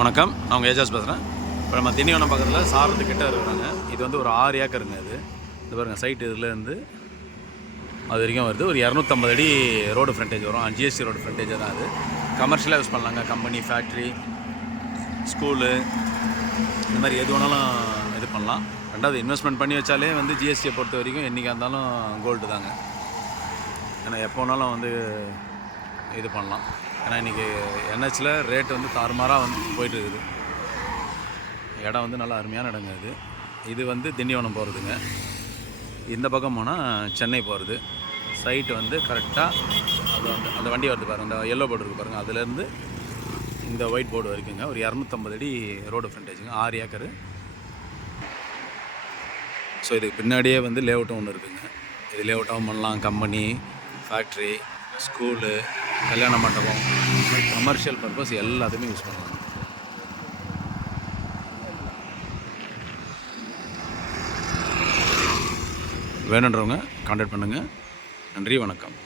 வணக்கம், நான் உங்கள் ஏஜாஸ் பேசுகிறேன். இப்போ நம்ம திண்டிவனம் பக்கத்தில் சாரத்துக்கிட்ட இருக்கிறாங்க. இது வந்து ஒரு 6 ஏக்கருங்க. இது பாருங்கள், சைட்டு இதுலேருந்து அது வரைக்கும் வருது. ஒரு 250 அடி ரோடு ஃப்ரண்டேஜ் வரும். ஜிஎஸ்டி ரோடு ஃப்ரண்டேஜாக தான் அது. கமர்ஷியலாக யூஸ் பண்ணலாங்க. கம்பெனி, ஃபேக்ட்ரி, ஸ்கூலு, இந்த மாதிரி எது வேணாலும் இது பண்ணலாம். ரெண்டாவது இன்வெஸ்ட்மெண்ட் பண்ணி வச்சாலே வந்து ஜிஎஸ்டியை பொறுத்த வரைக்கும் என்றைக்காக இருந்தாலும் கோல்டு தாங்க. ஏன்னா எப்போ வேணாலும் வந்து இது பண்ணலாம். ஏன்னா இன்றைக்கி என்ஹெச்சில் ரேட்டு வந்து தாறுமாறாக வந்து போயிட்டு இருக்குது. இடம் வந்து நல்லா அருமையான இடங்க. இது வந்து திண்டிவனம் போகிறதுங்க. இந்த பக்கம் போனால் சென்னை போகிறது. சைட்டு வந்து கரெக்டாக அது வந்து அந்த வண்டி வருது பாருங்கள், அந்த எல்லோ போர்டு இருக்குது பாருங்கள், அதுலேருந்து இந்த ஒயிட் போர்டு வரைக்குங்க. ஒரு 250 அடி ரோடு ஃப்ரண்டேஜுங்க, 6 ஏக்கரு. ஸோ இதுக்கு பின்னாடியே வந்து லேஅவுட்டும் ஒன்று இருக்குதுங்க. இது லேஅவுட்டாகவும் பண்ணலாம். கம்பெனி, ஃபேக்ட்ரி, ஸ்கூலு, கல்யாண மண்டபம், கமர்ஷியல் பர்பஸ் எல்லாத்தையுமே யூஸ் பண்ணலாம். வேணுன்றவங்க கான்டாக்ட் பண்ணுங்கள். நன்றி, வணக்கம்.